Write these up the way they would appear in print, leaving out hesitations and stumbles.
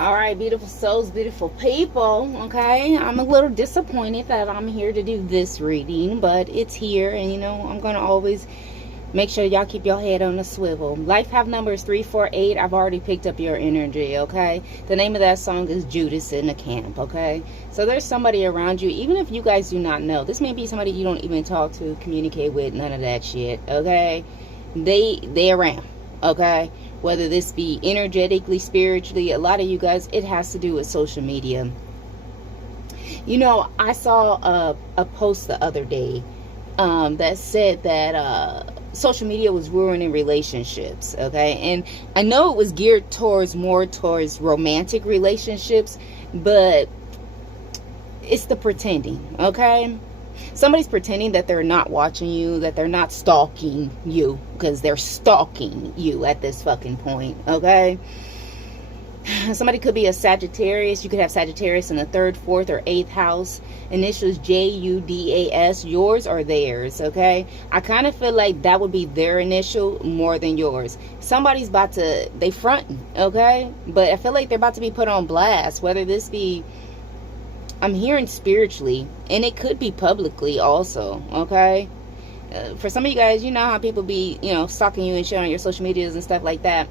All right, beautiful souls, beautiful people. Okay, I'm a little disappointed that I'm here to do this reading, but it's here, and you know, I'm going to always make sure y'all keep your head on the swivel. Life Path number is 348. I've already picked up your energy, okay? The name of that song is Judas in the Camp, okay? So there's somebody around you, even if you guys do not know. This may be somebody you don't even talk to, communicate with, none of that shit, okay? They around, okay? Whether this be energetically, spiritually, a lot of you guys, it has to do with social media. You know, I saw a post the other day that said that social media was ruining relationships, okay? And I know it was geared more towards romantic relationships, but it's the pretending, okay? Somebody's pretending that they're not watching you, that they're not stalking you, because they're stalking you at this fucking point, okay? Somebody could be a Sagittarius. You could have Sagittarius in the 3rd, 4th, or 8th house. Initials JUDAS, yours or theirs, okay? I kind of feel like that would be their initial more than yours. Somebody's about to, they fronting, okay? But I feel like they're about to be put on blast, whether this be, I'm hearing spiritually, and it could be publicly also, okay? For some of you guys, you know how people be, you know, stalking you and shit on your social medias and stuff like that.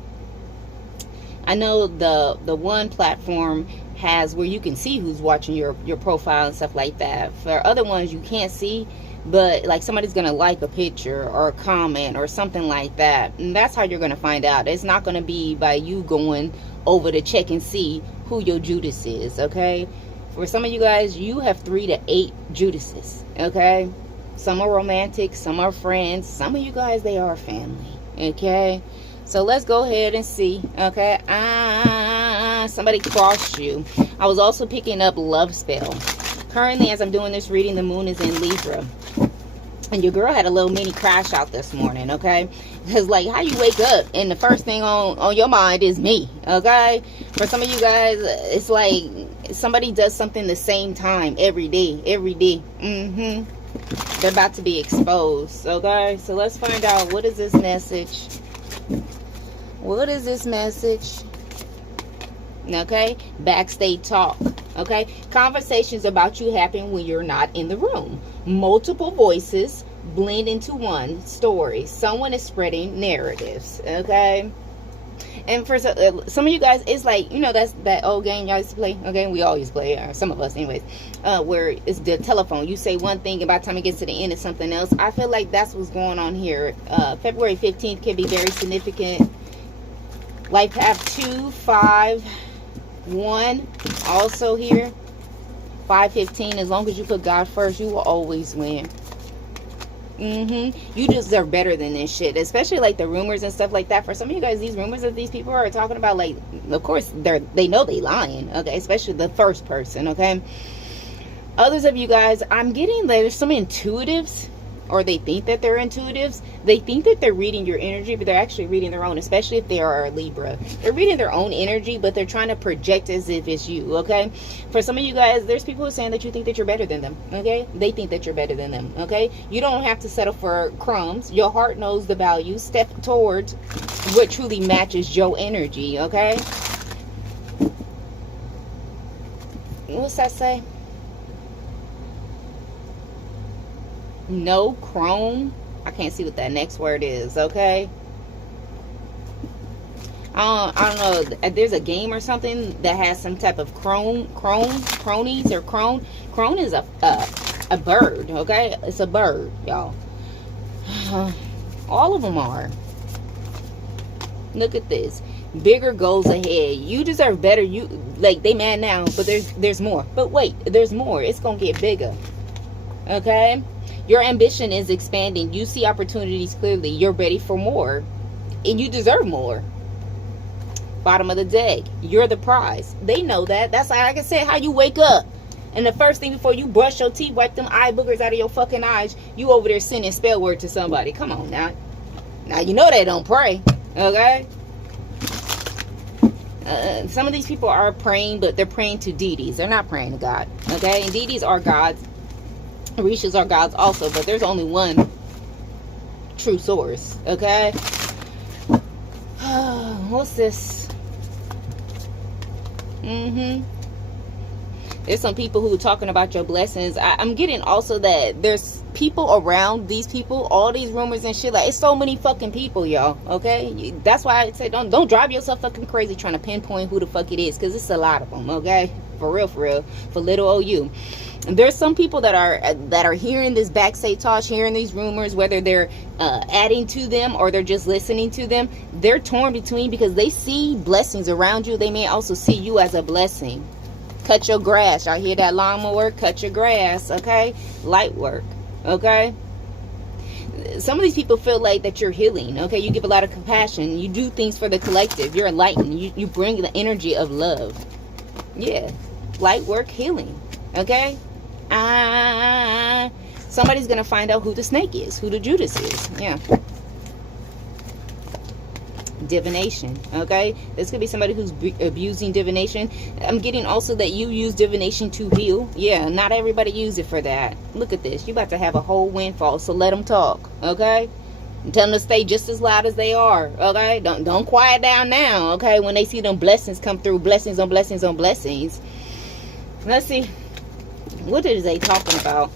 I know the one platform has where you can see who's watching your profile and stuff like that. For other ones, you can't see, but like somebody's going to like a picture or a comment or something like that. And that's how you're going to find out. It's not going to be by you going over to check and see who your Judas is, okay? For some of you guys, you have 3 to 8 Judases, okay? Some are romantic, some are friends. Some of you guys, they are family, okay? So let's go ahead and see, okay? Somebody crossed you. I was also picking up love spell. Currently, as I'm doing this reading, the moon is in Libra. And your girl had a little mini crash out this morning, okay? Because, like, how you wake up and the first thing on your mind is me, okay? For some of you guys, it's like somebody does something the same time every day. They're about to be exposed, okay? So let's find out, what is this message? What is this message? Okay, backstage talk. Okay, conversations about you happen when you're not in the room. Multiple voices blend into one story. Someone is spreading narratives. Okay, and for some of you guys, it's like, you know, that's that old game y'all used to play. Okay, we all used to play, or some of us anyways, where it's the telephone. You say one thing, and by the time it gets to the end, it's something else. I feel like that's what's going on here. February 15th can be very significant. Life Path 2, 5, 1, also here. 515, as long as you put God first, you will always win. You deserve better than this shit, especially like the rumors and stuff like that. For some of you guys, these rumors that these people are talking about, like, of course they know they lying, okay? Especially the first person, okay? Others of you guys, I'm getting that there's some intuitives, or they think that they're intuitives. They think that they're reading your energy, but they're actually reading their own, especially if they are a Libra. They're reading their own energy, but they're trying to project as if it's you, okay? For some of you guys, there's people who are saying that you think that you're better than them, okay? They think that you're better than them, okay? You don't have to settle for crumbs. Your heart knows the value. Step towards what truly matches your energy, okay? What's that say? No chrome. I can't see what that next word is, okay? I don't know. There's a game or something that has some type of cronies or crone. Crone is a bird, okay? It's a bird, y'all. All of them are. Look at this. Bigger goals ahead. You deserve better. You, like, they mad now, but there's more. But wait, there's more. It's gonna get bigger, okay? Your ambition is expanding. You see opportunities clearly. You're ready for more. And you deserve more. Bottom of the deck. You're the prize. They know that. That's like I said, how you wake up. And the first thing before you brush your teeth, wipe them eye boogers out of your fucking eyes, you over there sending spell word to somebody. Come on now. Now you know they don't pray. Okay? Some of these people are praying, but they're praying to deities. They're not praying to God. Okay? And deities are gods. Orishas are gods also, but there's only one true source, okay? What's this? Mm-hmm. There's some people who are talking about your blessings. I'm getting also that there's people around these people, all these rumors and shit. Like, it's so many fucking people, y'all. Okay, that's why I say don't drive yourself fucking crazy trying to pinpoint who the fuck it is, because it's a lot of them. Okay, for real, for little old you. And there's some people that are hearing this backstage talk, hearing these rumors, whether they're adding to them or they're just listening to them. They're torn between, because they see blessings around you. They may also see you as a blessing. Cut your grass. Y'all hear that lawnmower? Cut your grass. Okay, light work. Okay, some of these people feel like that you're healing. Okay, you give a lot of compassion. You do things for the collective. You're enlightened. You bring the energy of love. Yeah, light work, healing. Okay. Somebody's gonna find out who the snake is, who the Judas is. Yeah. Divination. Okay, this could be somebody who's abusing divination. I'm getting also that you use divination to heal. Yeah, not everybody use it for that. Look at this. You about to have a whole windfall, so let them talk. Okay, tell them to stay just as loud as they are. Okay, don't quiet down now. Okay, when they see them blessings come through, blessings on blessings on blessings. Let's see, what is they talking about?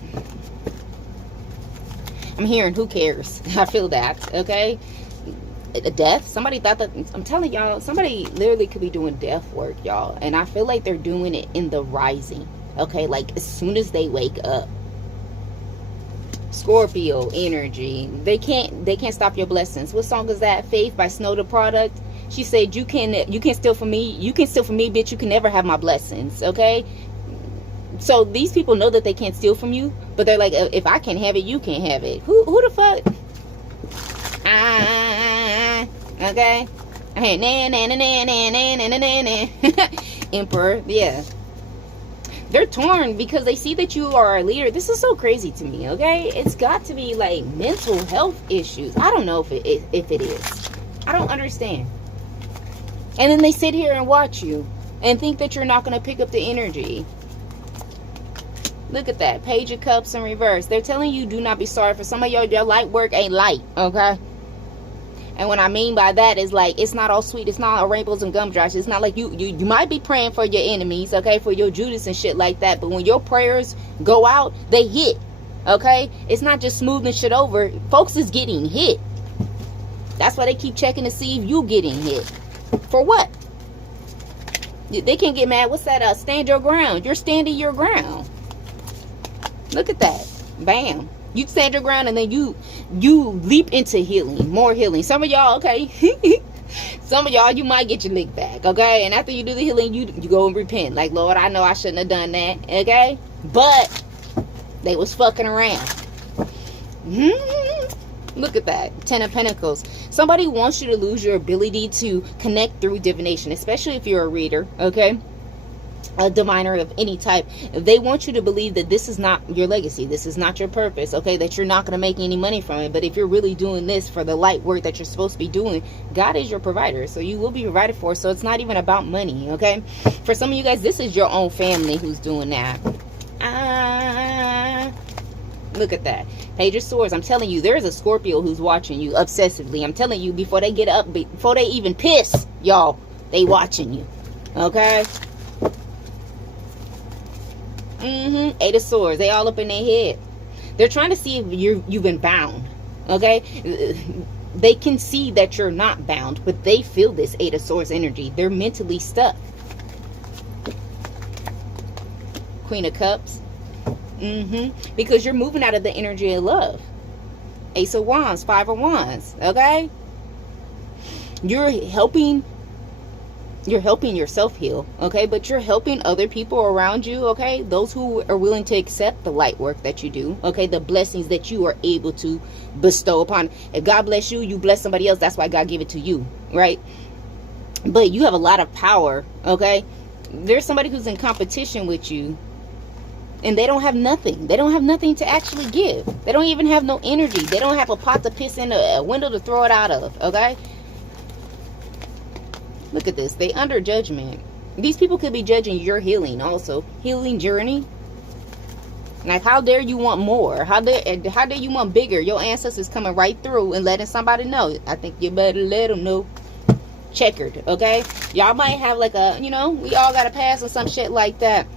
I'm hearing who cares. I feel that. Okay, death. Somebody thought that, I'm telling y'all, somebody literally could be doing death work, y'all, and I feel like they're doing it in the rising. Okay, like as soon as they wake up. Scorpio energy. They can't stop your blessings. What song is that? Faith by Snow the Product. She said, you can't steal from me. You can steal from me, bitch. You can never have my blessings. Okay, so these people know that they can't steal from you, but they're like, if I can't have it, you can't have it. Who the fuck? Okay. Emperor. Yeah, they're torn because they see that you are a leader. This is so crazy to me. Okay, it's got to be like mental health issues. I don't know if it is. I don't understand. And then they sit here and watch you and think that you're not going to pick up the energy. Look at that. Page of Cups in reverse. They're telling you, do not be sorry. For some of y'all, your light work ain't light. Okay. And what I mean by that is, like, it's not all sweet. It's not all rainbows and gumdrops. It's not like you might be praying for your enemies, okay, for your Judas and shit like that. But when your prayers go out, they hit, okay? It's not just smoothing shit over. Folks is getting hit. That's why they keep checking to see if you getting hit. For what? They can't get mad. What's that? Stand your ground. You're standing your ground. Look at that. Bam. You stand your ground, and then you leap into healing, more healing. Some of y'all, okay, some of y'all, you might get your lick back, okay? And after you do the healing, you go and repent. Like, Lord, I know I shouldn't have done that, okay? But they was fucking around. Look at that. 10 of Pentacles. Somebody wants you to lose your ability to connect through divination, especially if you're a reader, okay? A diviner of any type. They want you to believe that this is not your legacy, this is not your purpose, okay, that you're not going to make any money from it. But if you're really doing this for the light work that you're supposed to be doing, God is your provider, so you will be provided for. So it's not even about money, okay? For some of you guys, this is your own family who's doing that. Look at that. Page of Swords. I'm telling you, there's a Scorpio who's watching you obsessively. I'm telling you, before they get up, before they even piss, y'all, they watching you, okay? Eight of Swords. They all up in their head. They're trying to see if you've been bound. Okay? They can see that you're not bound, but they feel this Eight of Swords energy. They're mentally stuck. Queen of Cups. Because you're moving out of the energy of love. Ace of Wands. Five of Wands. Okay? You're helping yourself heal, okay? But you're helping other people around you, okay? Those who are willing to accept the light work that you do, okay? The blessings that you are able to bestow upon. If God bless you, you bless somebody else. That's why God gave it to you, right? But you have a lot of power, okay? There's somebody who's in competition with you, and they don't have nothing. They don't have nothing to actually give. They don't even have no energy. They don't have a pot to piss in, a window to throw it out of, okay? Look at this. They under judgment. These people could be judging your healing also. Healing journey. Like, how dare you want more? How dare you want bigger? Your ancestors coming right through and letting somebody know. I think you better let them know. checkered, okay? Y'all might have like a, you know, we all got a past or some shit like that.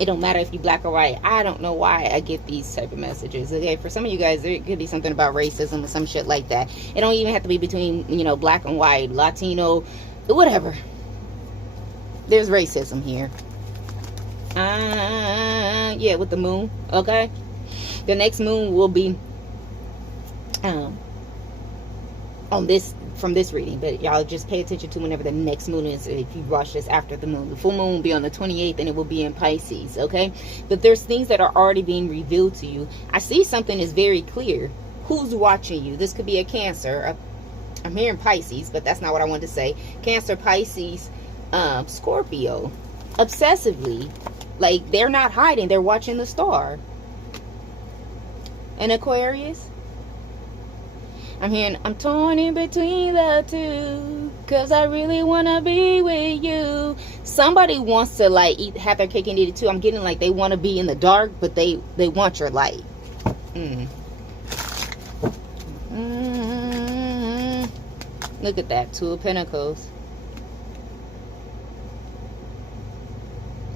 It don't matter if you black or white. I don't know why I get these type of messages, okay? For some of you guys, there could be something about racism or some shit like that. It don't even have to be between, you know, black and white, Latino, whatever. There's racism here. Yeah, with the moon, okay? The next moon will be on this, from this reading, but y'all just pay attention to whenever the next moon is. If you watch this after the moon, the full moon will be on the 28th, and it will be in Pisces, okay? But there's things that are already being revealed to you. I see something is very clear. Who's watching you? This could be a Cancer. I'm hearing Pisces, but that's not what I wanted to say. Cancer, Pisces, Scorpio, obsessively, like they're not hiding, they're watching the star. And Aquarius, I'm hearing, I'm torn in between the two, cause I really wanna be with you. Somebody wants to like have their cake and eat it too. I'm getting like they want to be in the dark, but they want your light. Look at that, Two of Pentacles.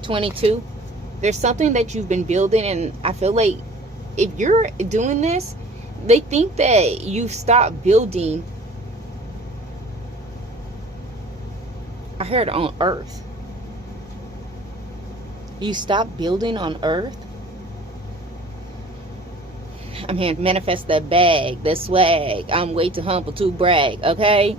22. There's something that you've been building, and I feel like if you're doing this, they think that you've stopped building. I heard on earth. You stopped building on earth. I'm here to manifest that bag, that swag. I'm way too humble to brag, okay?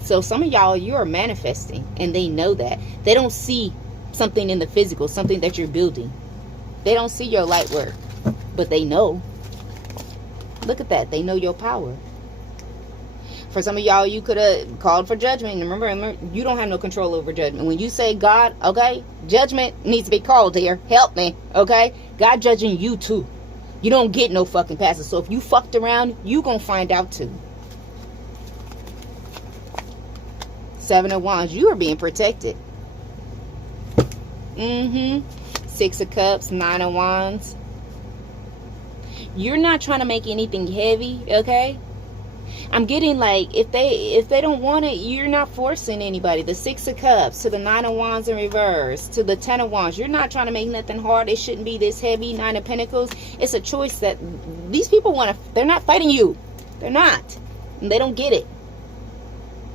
So some of y'all, you are manifesting, and they know that. They don't see something in the physical, something that you're building. They don't see your light work, but they know. Look at that. They know your power. For some of y'all, you could have called for judgment. Remember, you don't have no control over judgment. When you say God, okay, judgment needs to be called here. Help me, okay? God judging you too. You don't get no fucking passes. So if you fucked around, you gonna find out too. Seven of Wands. You are being protected. Six of Cups. Nine of Wands. You're not trying to make anything heavy, okay? I'm getting like, if they don't want it, you're not forcing anybody. The Six of Cups to the Nine of Wands in reverse to the Ten of Wands. You're not trying to make nothing hard. It shouldn't be this heavy. Nine of Pentacles. It's a choice that these people want to. They're not fighting you. They're not. And they don't get it.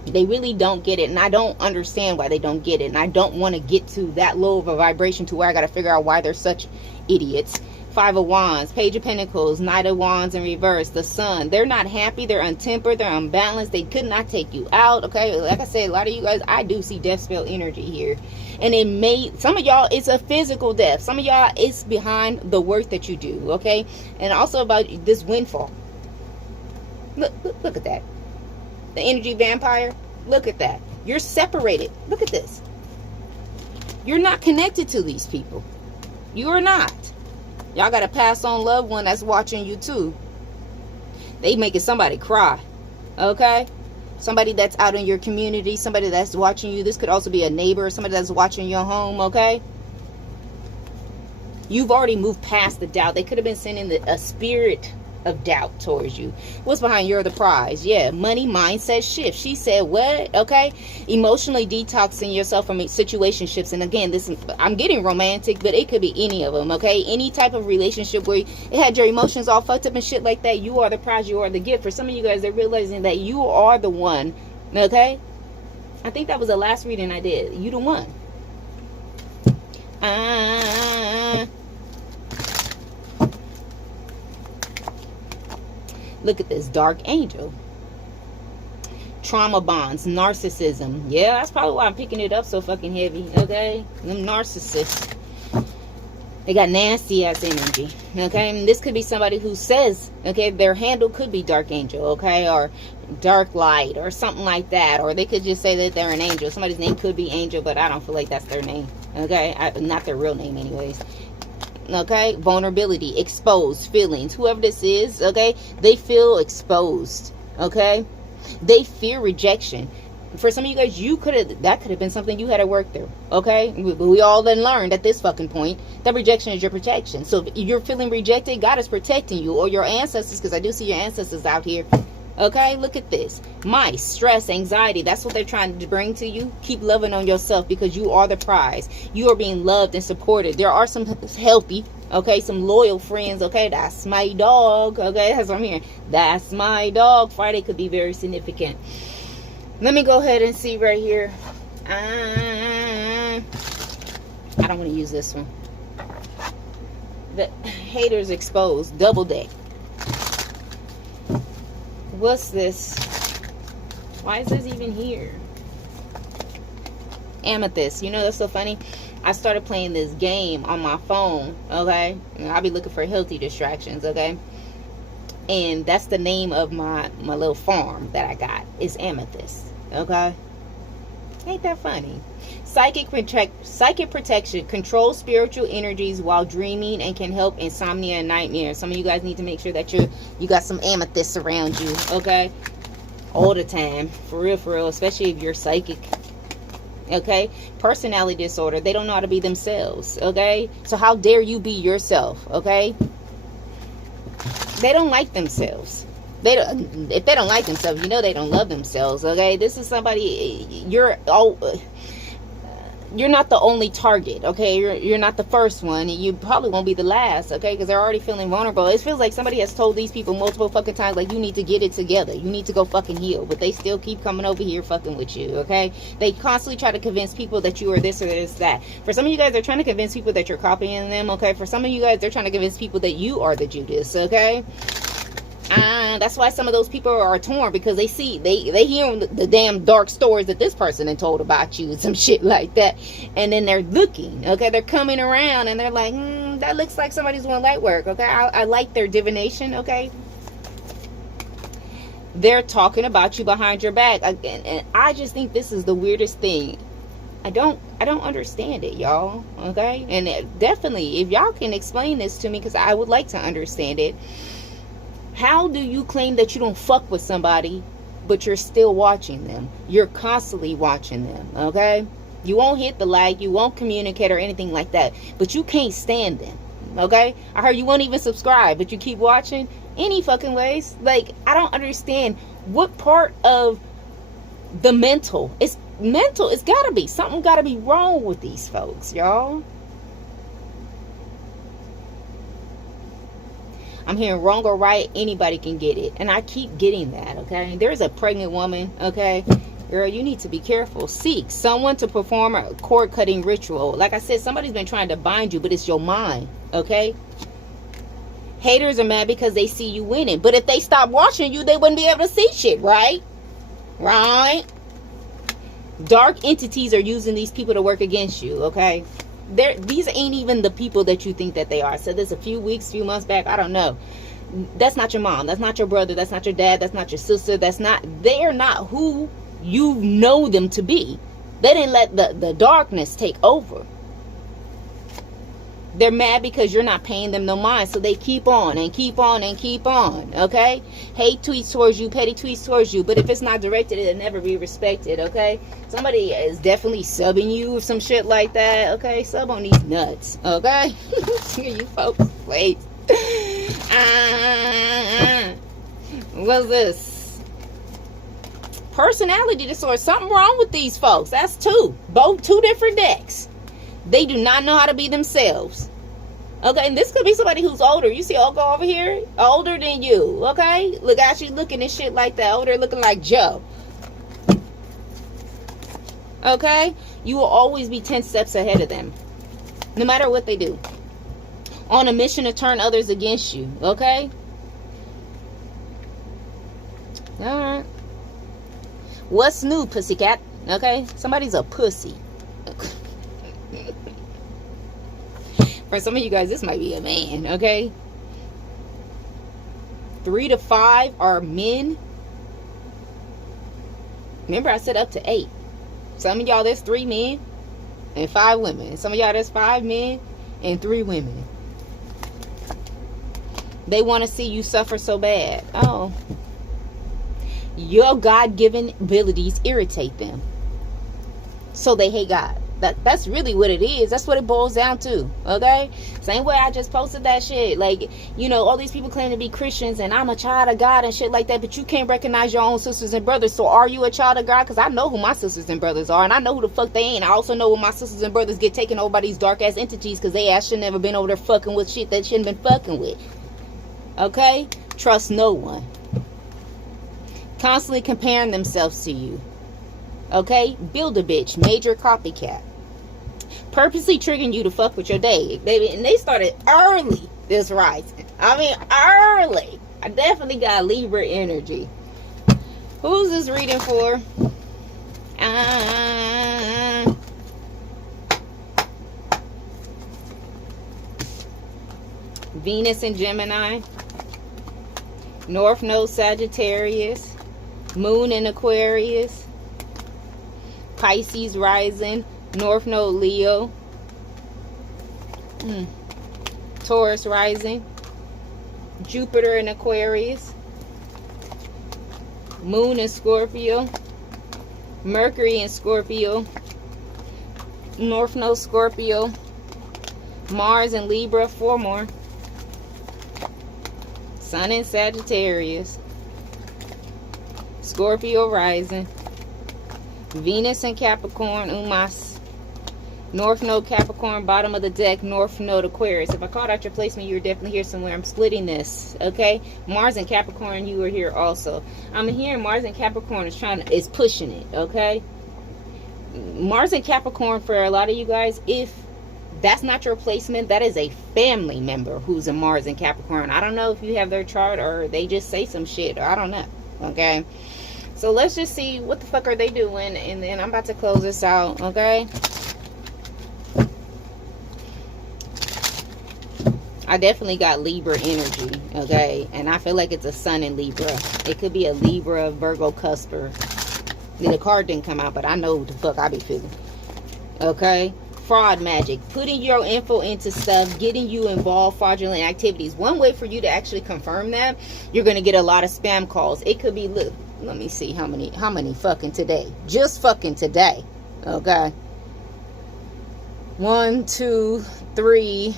They really don't get it. And I don't understand why they don't get it. And I don't want to get to that low of a vibration to where I got to figure out why they're such idiots. Five of Wands, Page of Pentacles, Knight of Wands in reverse, the Sun. They're not happy. They're untempered. They're unbalanced. They could not take you out. Okay, like I said, a lot of you guys, I do see death spell energy here. And it may, some of y'all, it's a physical death. Some of y'all, it's behind the work that you do. Okay, and also about this windfall. Look at that. The energy vampire. Look at that. You're separated. Look at this. You're not connected to these people. You are not. Y'all got to pass on loved one that's watching you too. They making somebody cry. Okay? Somebody that's out in your community. Somebody that's watching you. This could also be a neighbor. Somebody that's watching your home. Okay? You've already moved past the doubt. They could have been sending a spirit of doubt towards you. What's behind you're the prize? Yeah, money mindset shift. She said what? Okay, emotionally detoxing yourself from situationships. And again, this, I'm getting romantic, but it could be any of them. Okay, any type of relationship where it had your emotions all fucked up and shit like that. You are the prize. You are the gift. For some of you guys, they're realizing that you are the one. Okay, I think that was the last reading I did. You the one. Look at this, dark angel. Trauma bonds, narcissism. Yeah, that's probably why I'm picking it up so fucking heavy. Okay, them narcissists, they got nasty ass energy. Okay, and this could be somebody who says, okay, their handle could be dark angel, okay, or dark light or something like that, or they could just say that they're an angel. Somebody's name could be angel, but I don't feel like that's their name. Okay, not their real name anyways. Okay, vulnerability, exposed feelings. Whoever this is, okay, they feel exposed. Okay, they fear rejection. For some of you guys, that could have been something you had to work through. Okay, we all then learned at this fucking point that rejection is your protection. So if you're feeling rejected, God is protecting you, or your ancestors, because I do see your ancestors out here. Okay, look at this. Mice, stress, anxiety. That's what they're trying to bring to you. Keep loving on yourself because you are the prize. You are being loved and supported. There are some healthy, okay, some loyal friends. Okay, that's my dog. Okay, that's what I'm hearing. That's my dog. Friday could be very significant. Let me go ahead and see right here. I don't want to use this one. The haters exposed. Double deck. What's this? Why is this even here? Amethyst. You know, that's so funny. I started playing this game on my phone, okay? And I'll be looking for healthy distractions, okay? And that's the name of my little farm that I got. It's Amethyst, okay? Ain't that funny? Psychic protection controls spiritual energies while dreaming and can help insomnia and nightmares. Some of you guys need to make sure that you got some amethyst around you, okay? All the time, for real, especially if you're psychic. Okay? Personality disorder. They don't know how to be themselves, okay? So how dare you be yourself, okay? They don't like themselves. If they don't like themselves, you know they don't love themselves, okay? This is somebody, you're not the only target, okay? You're not the first one. You probably won't be the last, okay? Because they're already feeling vulnerable. It feels like somebody has told these people multiple fucking times, like, you need to get it together. You need to go fucking heal. But they still keep coming over here fucking with you, okay? They constantly try to convince people that you are this or this, that. For some of you guys, they're trying to convince people that you're copying them, okay? For some of you guys, they're trying to convince people that you are the Judas, okay? That's why some of those people are torn, because they hear the damn dark stories that this person had told about you and some shit like that, and then they're looking, okay, they're coming around and they're like, that looks like somebody's doing light work, okay? I like their divination, okay? They're talking about you behind your back, and I just think this is the weirdest thing. I don't understand it, y'all, okay? And definitely, if y'all can explain this to me, because I would like to understand it. How do you claim that you don't fuck with somebody, but you're still watching them? You're constantly watching them, okay? You won't hit the like, you won't communicate or anything like that, but you can't stand them, okay? I heard you won't even subscribe, but you keep watching. Any fucking ways. Like, I don't understand what part of the mental. It's mental. It's gotta be. Something gotta be wrong with these folks, y'all. I'm hearing wrong or right, anybody can get it. And I keep getting that, okay? There's a pregnant woman, okay? Girl, you need to be careful. Seek someone to perform a cord-cutting ritual. Like I said, somebody's been trying to bind you, but it's your mind, okay? Haters are mad because they see you winning. But if they stop watching you, they wouldn't be able to see shit, right? Right? Dark entities are using these people to work against you, okay? These ain't even the people that you think that they are. So this a few weeks, few months back, I don't know. That's not your mom. That's not your brother. That's not your dad. That's not your sister. They are not who you know them to be. They didn't let the darkness take over. They're mad because you're not paying them no mind. So they keep on and keep on and keep on, okay? Hate tweets towards you, petty tweets towards you. But if it's not directed, it'll never be respected, okay? Somebody is definitely subbing you or some shit like that, okay? Sub on these nuts, okay? You folks, wait. What's this? Personality disorder. Something wrong with these folks. That's two different decks. They do not know how to be themselves. Okay, and this could be somebody who's older. You see Olga over here? Older than you, okay? Look, actually looking at shit like that. Older, looking like Joe. Okay? You will always be 10 steps ahead of them. No matter what they do. On a mission to turn others against you, okay? Alright. What's new, pussycat? Okay? Somebody's a pussy. For some of you guys, this might be a man, okay? 3 to 5 are men. Remember, I said up to 8. Some of y'all, there's 3 men and 5 women. Some of y'all, there's 5 men and 3 women. They want to see you suffer so bad. Oh. Your God-given abilities irritate them. So they hate God. That's really what it is. That's what it boils down to. Okay, same way I just posted that shit. Like, you know, all these people claim to be Christians and I'm a child of God and shit like that, but you can't recognize your own sisters and brothers. So are you a child of God? Because I know who my sisters and brothers are, and I know who the fuck they ain't. I also know when my sisters and brothers get taken over by these dark ass entities, because they ass should never been over there fucking with shit that shouldn't been fucking with. Okay, trust no one. Constantly comparing themselves to you. Okay, build a bitch, major copycat. Purposely triggering you to fuck with your day, baby. And they started early this rising. I mean, early. I definitely got Libra energy. Who's this reading for? Venus in Gemini. North Node Sagittarius. Moon in Aquarius. Pisces rising. North Node Leo. Taurus rising. Jupiter in Aquarius. Moon in Scorpio. Mercury in Scorpio. North Node Scorpio. Mars in Libra. 4 more. Sun in Sagittarius. Scorpio rising. Venus in Capricorn. Umas. North Node Capricorn, bottom of the deck, North Node Aquarius. If I called out your placement, you were definitely here somewhere. I'm splitting this, okay? Mars and Capricorn, you were here also. I'm hearing Mars and Capricorn is pushing it, okay? Mars and Capricorn, for a lot of you guys, if that's not your placement, that is a family member who's a Mars and Capricorn. I don't know if you have their chart or they just say some shit, or I don't know, okay? So let's just see what the fuck are they doing, and then I'm about to close this out, okay? I definitely got Libra energy, okay? And I feel like it's a sun in Libra. It could be a Libra, Virgo, Cusper. The card didn't come out, but I know what the fuck I be feeling. Okay? Fraud magic. Putting your info into stuff, getting you involved, fraudulent activities. One way for you to actually confirm that, you're going to get a lot of spam calls. It could be, look, let me see how many fucking today. Just fucking today. Okay? 1, 2, 3...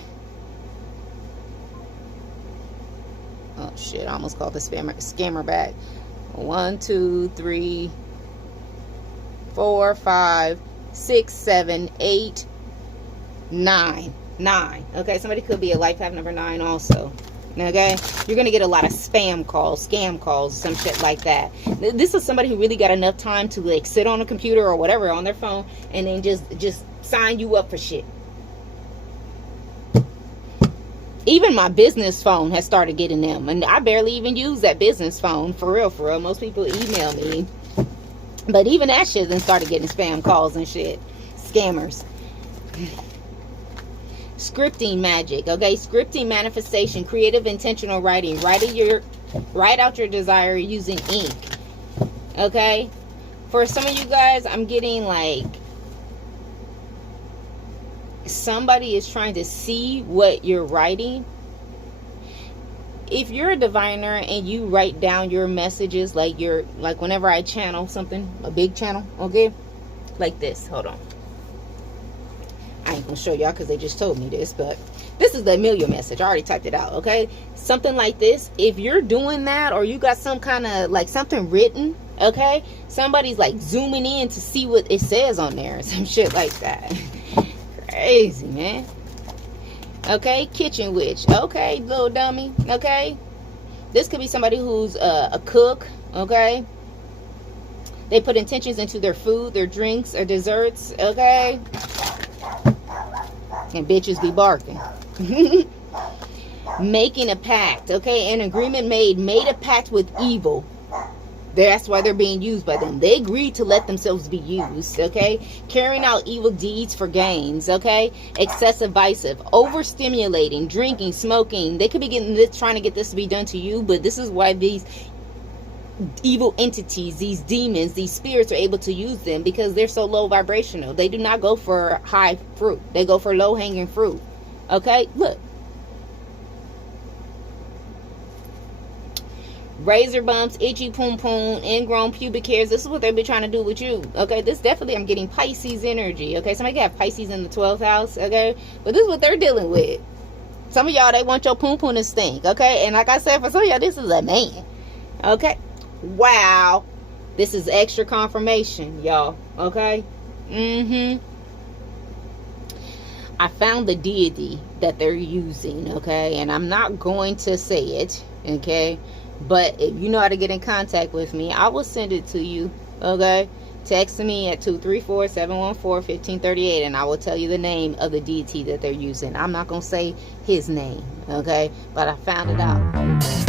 Oh shit, I almost called the scammer back. 1, 2, 3, 4, 5, 6, 7, 8, 9. 9. Okay, somebody could be a life path number 9 also. Okay, you're gonna get a lot of spam calls, scam calls, some shit like that. This is somebody who really got enough time to like sit on a computer or whatever on their phone and then just sign you up for shit. Even my business phone has started getting them. And I barely even use that business phone. For real, for real. Most people email me. But even that shit then started getting spam calls and shit. Scammers. Scripting magic. Okay? Scripting manifestation. Creative intentional writing. Write out your desire using ink. Okay? For some of you guys, I'm getting like... somebody is trying to see what you're writing. If you're a diviner and you write down your messages, like whenever I channel something, a big channel, okay, like this, hold on, I ain't gonna show y'all because they just told me this, but this is the Amelia message. I already typed it out, okay? Something like this. If you're doing that, or you got some kind of like something written, okay, somebody's like zooming in to see what it says on there, some shit like that. Crazy, man. Okay, kitchen witch. Okay, little dummy. Okay, this could be somebody who's a cook. Okay, they put intentions into their food, their drinks, or desserts. Okay, and bitches be barking. Making a pact. Okay, an agreement made a pact with evil. That's why they're being used by them. They agreed to let themselves be used, okay? Carrying out evil deeds for gains, okay? Excessive vices, overstimulating, drinking, smoking. They could be getting this, trying to get this to be done to you, but this is why these evil entities, these demons, these spirits are able to use them, because they're so low vibrational. They do not go for high fruit. They go for low-hanging fruit, okay? Look. razor bumps, itchy poom poom, ingrown pubic hairs. This is what they've been trying to do with you. Okay, this definitely, I'm getting Pisces energy. Okay, somebody got Pisces in the 12th house. Okay, but this is what they're dealing with. Some of y'all, they want your poom poom to stink. Okay, and like I said, for some of y'all, this is a man. Okay, wow, this is extra confirmation, y'all. Okay, I found the deity that they're using. Okay, and I'm not going to say it. Okay, but if you know how to get in contact with me, I will send it to you. Okay, text me at 234-714-1538 and I will tell you the name of the deity that they're using. I'm not going to say his name. Okay, but I found it out.